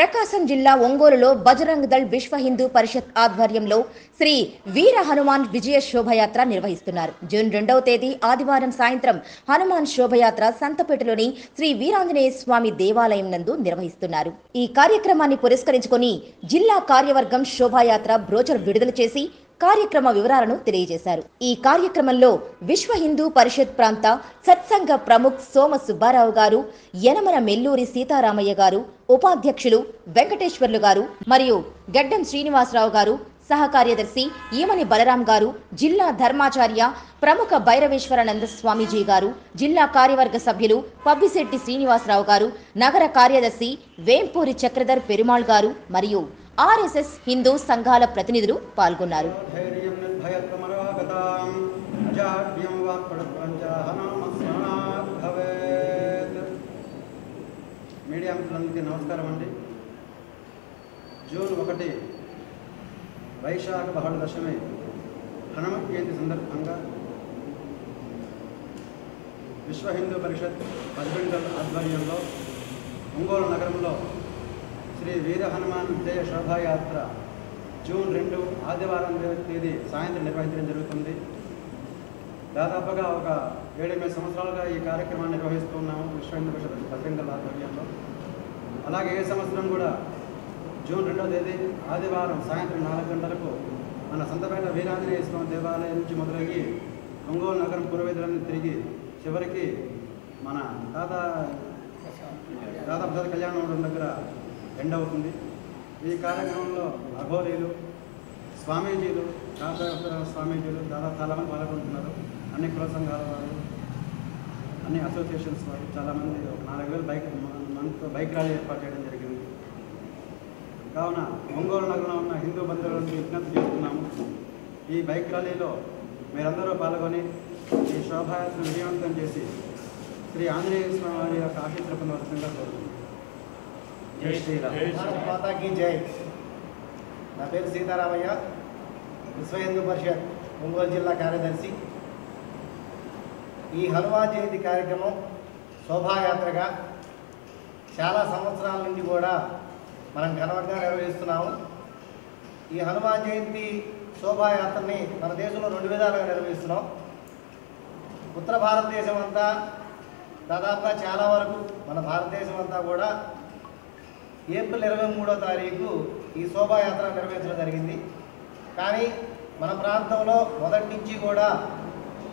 ప్రకాశం జిల్లా ఒంగోలులో బజరంగ్ దళ్ విశ్వ హిందూ పరిషత్ ఆధ్వర్యంలో శ్రీ వీర హనుమాన్ విజయ శోభయాత్ర నిర్వహిస్తున్నారు. జూన్ 2వ తేదీ ఆదివారం సాయంత్రం హనుమాన్ శోభయాత్ర సంతపేటలోని శ్రీ వీరాంజనేయ స్వామి దేవాలయం నందు నిర్వహిస్తున్నారు. ఈ కార్యక్రమాన్ని పురస్కరించుకొని జిల్లా కార్యవర్గం శోభాయాత్ర బ్రోచర్ విడుదల చేసి కార్యక్రమ వివరాలను తెలియజేశారు. ఈ కార్యక్రమంలో విశ్వ హిందూ పరిషత్ ప్రాంత సత్సంగ ప్రముఖ్ సోమ సుబ్బారావు గారు, యనమల మెల్లూరి సీతారామయ్య గారు, ఉపాధ్యక్షులు వెంకటేశ్వర్లు గారు మరియు గడ్డం శ్రీనివాసరావు గారు, సహ కార్యదర్శి ఈమని బలరాం గారు, జిల్లా ధర్మాచార్య ప్రముఖ భైరవేశ్వరానంద స్వామీజీ గారు, జిల్లా కార్యవర్గ సభ్యులు పబ్బిశెట్టి శ్రీనివాసరావు గారు, నగర కార్యదర్శి వేంపూరి చక్రధర్ పెరుమాళ్ గారు మరియు ఆర్ఎస్ఎస్ హిందూ సంఘాల ప్రతినిధులు పాల్గొన్నారు. మీడియా మిత్రులందరికీ నమస్కారం అండి. జూన్ 1 వైశాఖ బహుళ దశమి హనుమ జయంతి సందర్భంగా విశ్వ హిందూ పరిషత్ బజరంగ్ దళ్ ఆధ్వర్యంలో ఒంగోలు నగరంలో శ్రీ వీర హనుమాన్ విజయ శోభాయాత్ర జూన్ 2 ఆదివారం తేదీ సాయంత్రం నిర్వహించడం జరుగుతుంది. దాదాపుగా ఒక 7-8 సంవత్సరాలుగా ఈ కార్యక్రమాన్ని నిర్వహిస్తున్నాము విశ్వ హిందూ పరిషత్ బజరంగ్ దళ్ ఆధ్వర్యంలో. అలాగే ఈ సంవత్సరం కూడా జూన్ 2వ తేదీ ఆదివారం సాయంత్రం 4 గంటలకు మన సంతపేట వీరాంజనేయ స్వామి దేవాలయం నుంచి మొదలయ్యి ఒంగోలు నగరం పురవేదులన్నీ తిరిగి చివరికి మన దాదాపు కళ్యాణం దగ్గర ఎండ్ అవుతుంది. ఈ కార్యక్రమంలో అఘోరీలు, స్వామీజీలు, స్వామీజీలు దాదాపు చాలామంది పాల్గొంటున్నారు. అన్ని కుల సంఘాల వారు, అన్ని అసోసియేషన్స్ వారు చాలామంది 4,000 బైక్ ర్యాలీ ఏర్పాటు చేయడం జరిగింది. కావున ఒంగోలు నగరంలో ఉన్న హిందూ బంధువులను విజ్ఞప్తి చేస్తున్నాము. ఈ బైక్ ర్యాలీలో మీరందరూ పాల్గొని ఈ శోభాయాత్రను విజయవంతం చేసి శ్రీ ఆంజనేయ స్వామి వారి యొక్క ఆశీస్సులు పొందవలసిందిగా కోరుతున్నాం. జై శ్రీరామ్. మాతాకి జై. నా పేరు సీతారామయ్య, విశ్వ హిందూ పరిషత్ ఒంగోలు జిల్లా కార్యదర్శి. ఈ హనుమాన్ జయంతి కార్యక్రమం శోభాయాత్రగా చాలా సంవత్సరాల నుండి కూడా మనం ఘనంగా నిర్వహిస్తున్నాము. ఈ హనుమాన్ జయంతి శోభాయాత్రని మన దేశంలో 2 విధాలుగా నిర్వహిస్తున్నాం. ఉత్తర భారతదేశం అంతా దాదాపుగా చాలా వరకు మన భారతదేశం అంతా కూడా ఏప్రిల్ 23వ తారీఖు ఈ శోభాయాత్ర నిర్వహించడం జరిగింది. కానీ మన ప్రాంతంలో మొదటి నుంచి కూడా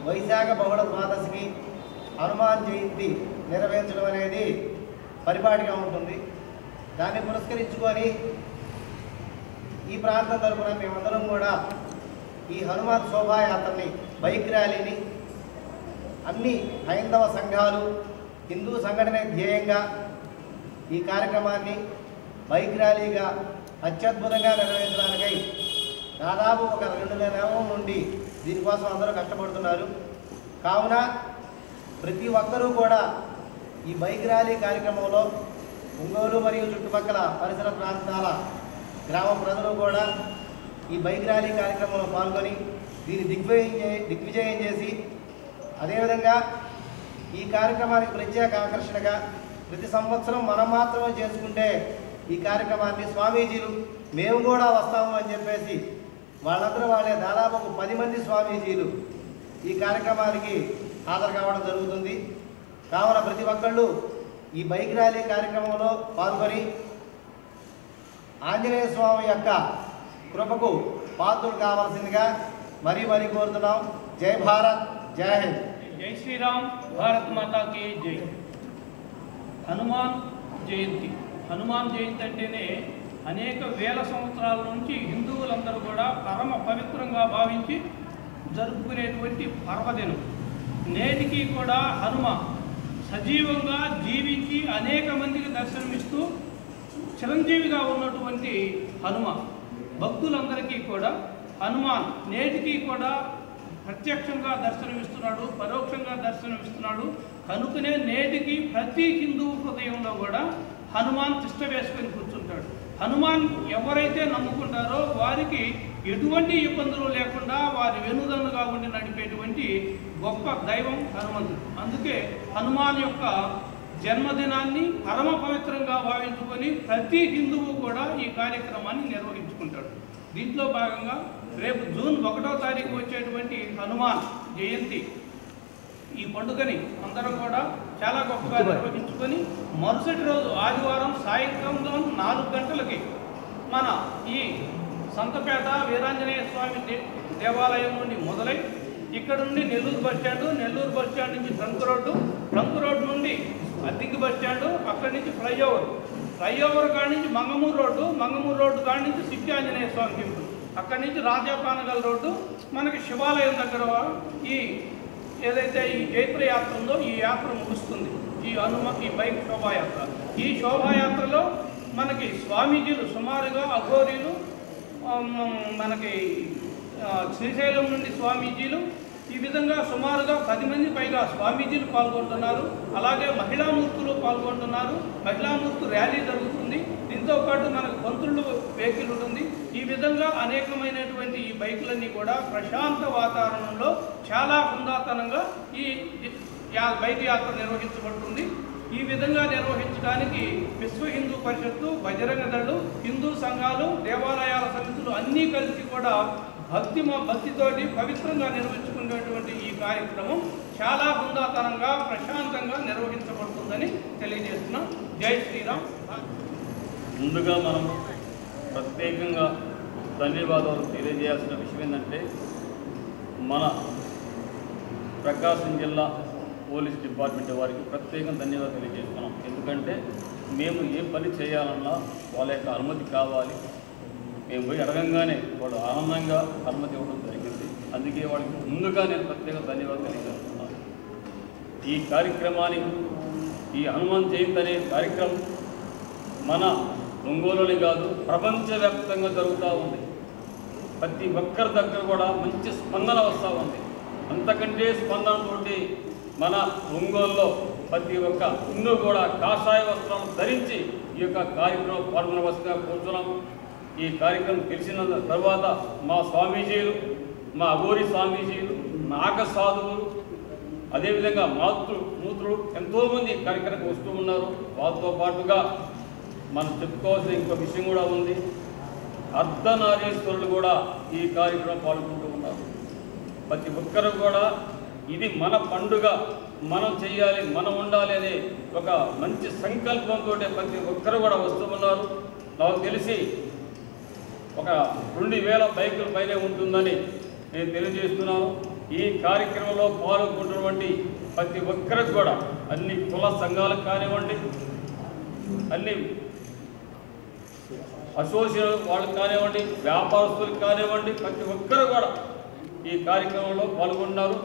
వైశాఖ బహుళ ద్వాదశికి హనుమాన్ జయంతి నిర్వహించడం అనేది పరిపాటిగా ఉంటుంది. దాన్ని పురస్కరించుకొని ఈ ప్రాంతం తరపున మేమందరం కూడా ఈ హనుమాన్ శోభాయాత్రని, బైక్ ర్యాలీని అన్ని హైందవ సంఘాలు, హిందూ సంఘటన ధ్యేయంగా ఈ కార్యక్రమాన్ని బైక్ ర్యాలీగా అత్యద్భుతంగా నిర్వహించడానికై దాదాపు ఒక 2 నెలల నుండి దీనికోసం అందరూ కష్టపడుతున్నారు. కావున ప్రతి ఒక్కరూ కూడా ఈ బైక్ ర్యాలీ కార్యక్రమంలో ఒంగోలు మరియు చుట్టుపక్కల పరిసర ప్రాంతాల గ్రామ ప్రజలు కూడా ఈ బైక్ ర్యాలీ కార్యక్రమంలో పాల్గొని దీన్ని దిగ్విజయం చేసి, అదేవిధంగా ఈ కార్యక్రమానికి ప్రత్యేక ఆకర్షణగా ప్రతి సంవత్సరం మనం మాత్రమే చేసుకుంటే ఈ కార్యక్రమాన్ని స్వామీజీలు మేము కూడా వస్తాము అని చెప్పేసి వాళ్ళందరూ వాళ్ళే దాదాపు 10 మంది స్వామీజీలు ఈ కార్యక్రమానికి హాజరు కావడం జరుగుతుంది. కావున ప్రతి ఒక్కళ్ళు ఈ బైక్ ర్యాలీ కార్యక్రమంలో పాల్గొని ఆంజనేయ స్వామి యొక్క కృపకు పాత్రులు కావాల్సిందిగా మరీ కోరుతున్నాం. జై భారత్, జై హింద్. జై శ్రీరామ్. భారత్ మాతాకి జై. హనుమాన్ జయంతి అంటేనే అనేక వేల సంవత్సరాల నుంచి హిందువులందరూ కూడా పరమ పవిత్రంగా భావించి జరుపుకునేటువంటి పర్వదినం. నేటికి కూడా హనుమ సజీవంగా జీవించి అనేక మందికి దర్శనమిస్తూ చిరంజీవిగా ఉన్నటువంటి హనుమ భక్తులందరికీ కూడా హనుమాన్ నేటికి కూడా ప్రత్యక్షంగా దర్శనమిస్తున్నాడు, పరోక్షంగా దర్శనమిస్తున్నాడు. కనుకనే నేటికి ప్రతి హిందూ హృదయంలో కూడా హనుమాన్ తిష్ట వేసుకొని కూర్చుంటాడు. హనుమాన్ ఎవరైతే నమ్ముకుంటారో వారికి ఎటువంటి ఇబ్బందులు లేకుండా వారి వెనుదన్నుగా ఉండి నడిపేటువంటి గొప్ప దైవం హనుమంతుడు. అందుకే హనుమాన్ యొక్క జన్మదినాన్ని పరమ పవిత్రంగా భావించుకొని ప్రతి హిందువు కూడా ఈ కార్యక్రమాన్ని నిర్వహించుకుంటాడు. దీంట్లో భాగంగా రేపు జూన్ 1వ తారీఖు వచ్చేటువంటి హనుమాన్ జయంతి ఈ పండుగని అందరం కూడా చాలా గొప్పగా నిర్వహించుకొని మరుసటి రోజు ఆదివారం సాయంత్రం 4 గంటలకి మన ఈ సంతపేట వీరాంజనేయ స్వామి దేవాలయం నుండి మొదలై ఇక్కడ నుండి నెల్లూరు బస్ స్టాండ్ నుంచి ట్రంక్ రోడ్డు నుండి అద్దెకి బస్ స్టాండు, అక్కడి నుంచి ఫ్లైఓవర్ కాడి నుంచి మంగమూరు రోడ్డు కాడి నుంచి సిద్ధి ఆంజనేయ స్వామి టెంపుల్, అక్కడి నుంచి రాజాపానగల్ రోడ్డు మనకి శివాలయం దగ్గర ఈ ఏదైతే ఈ జైత్ర యాత్ర ఉందో ఈ యాత్ర ముగుస్తుంది. ఈ బైక్ శోభాయాత్ర. ఈ శోభాయాత్రలో మనకి స్వామీజీలు సుమారుగా అఘోరీలు, మనకి శ్రీశైలం నుండి స్వామీజీలు, ఈ విధంగా సుమారుగా 10 మంది పైగా స్వామీజీలు పాల్గొంటున్నారు. అలాగే మహిళామూర్తులు పాల్గొంటున్నారు. మహిళామూర్తు ర్యాలీ జరుగుతుంది. దీంతో పాటు మనకు పంతుళ్ళు వెహికల్ ఉంటుంది. ఈ విధంగా అనేకమైనటువంటి ఈ బైకులన్నీ కూడా ప్రశాంత వాతావరణంలో చాలా హుందాతనంగా ఈ బైక్ యాత్ర నిర్వహించబడుతుంది. ఈ విధంగా నిర్వహించడానికి విశ్వ హిందూ పరిషత్తు, బజరంగ దళు, హిందూ సంఘాలు, దేవాలయాల సమితులు అన్నీ కలిసి కూడా భక్తితోటి పవిత్రంగా నిర్వహించుకునేటువంటి ఈ కార్యక్రమం చాలా హుందాతనంగా ప్రశాంతంగా నిర్వహించబడుతుందని తెలియజేస్తున్నాం. జై శ్రీరామ్. ముందుగా మనం ప్రత్యేకంగా ధన్యవాదాలు తెలియజేయాల్సిన విషయం ఏంటంటే మన ప్రకాశం జిల్లా పోలీస్ డిపార్ట్మెంట్ వారికి ప్రత్యేకంగా ధన్యవాదాలు తెలియజేస్తున్నాం. ఎందుకంటే మేము ఏ పని చేయాలన్నా వాళ్ళ యొక్క అనుమతి కావాలి. మేము పోయి అడగంగానే వాళ్ళు ఆనందంగా అనుమతి ఇవ్వడం జరిగింది. అందుకే వాళ్ళకి ముందుగా నేను ప్రత్యేక ధన్యవాదాలు తెలియజేస్తున్నాను. ఈ కార్యక్రమాన్ని, ఈ హనుమాన్ జయంతి అనే కార్యక్రమం మన ఒంగోలుని కాదు ప్రపంచవ్యాప్తంగా జరుగుతూ ఉంది. ప్రతి ఒక్కరి దగ్గర కూడా మంచి స్పందన వస్తూ ఉంది. అంతకంటే స్పందనతోటి మన ఒంగోలులో ప్రతి ఒక్క హిందూ కూడా కాషాయ వస్త్రాలు ధరించి ఈ యొక్క కార్యక్రమం పాల్గొనవలసిగా కూర్చున్నాము. ఈ కార్యక్రమం తెలిసిన తర్వాత మా స్వామీజీలు, మా అఘోరి స్వామీజీలు, నాగ సాధువులు, అదేవిధంగా మూత్రులు ఎంతోమంది ఈ కార్యక్రమానికి వస్తూ ఉన్నారు. వాళ్ళతో పాటుగా మనం చెప్పుకోవాల్సిన ఇంకో విషయం కూడా ఉంది. అర్ధనారీశ్వరులు కూడా ఈ కార్యక్రమం పాల్గొంటూ ఉన్నారు. ప్రతి ఒక్కరు కూడా ఇది మన పండుగ, మనం చేయాలి, మనం ఉండాలి అనే ఒక మంచి సంకల్పంతో ప్రతి ఒక్కరు కూడా వస్తూ ఉన్నారు. నాకు తెలిసి ఒక 2000 బైకుల పైనే ఉంటుందని నేను తెలియజేస్తున్నాను. ఈ కార్యక్రమంలో పాల్గొంటున్నటువంటి ప్రతి ఒక్కరికి కూడా అన్ని కుల సంఘాలకు కానివ్వండి, అన్ని అసోసియేషన్ వాళ్ళకి కానివ్వండి, వ్యాపారస్తులకు కానివ్వండి, ప్రతి ఒక్కరు కూడా ఈ కార్యక్రమంలో పాల్గొన్నారు.